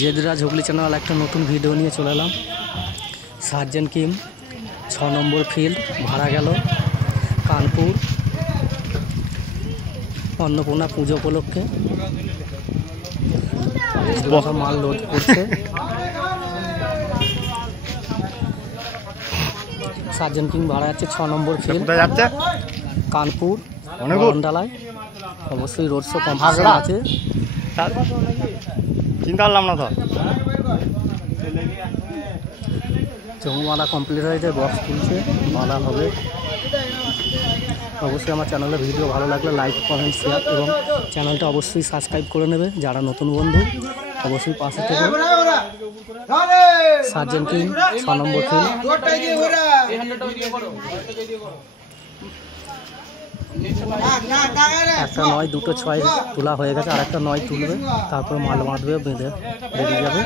জেদরাজ Hooghly channel একটা নতুন video নিয়ে চলে এলাম। সার্জেন্ট কিম 6 নম্বর ফিল্ড ভাড়া গেল কানপুর অন্নপূর্ণা পুজো উপলক্ষে। মাল লোড করছে। সার্জেন্ট কিং ভাড়া যাচ্ছে 6 নম্বর ফিল্ড যাচ্ছে কানপুর ডালায়। অবশ্যই রোড শো কম্পিটিশন আছে। চিন্তা করলাম না তো জমু মালা কমপ্লিট হয়েছে, বক্স তুলছে, মালা হবে। অবশ্যই আমার চ্যানেলের ভিডিও ভালো লাগলে লাইক কমেন্ট শেয়ার এবং চ্যানেলটা অবশ্যই সাবস্ক্রাইব করে নেবে। যারা নতুন বন্ধু অবশ্যই পাশে থেকে। সার্জেন্ট কিং 6 নম্বর ফিল্ড। একটা 9 2 6 তোলা হয়ে গেছে, আর একটা 9 তুলবে, তারপর মাল বাঁধবে, বেঁধে বেরিয়ে যাবে।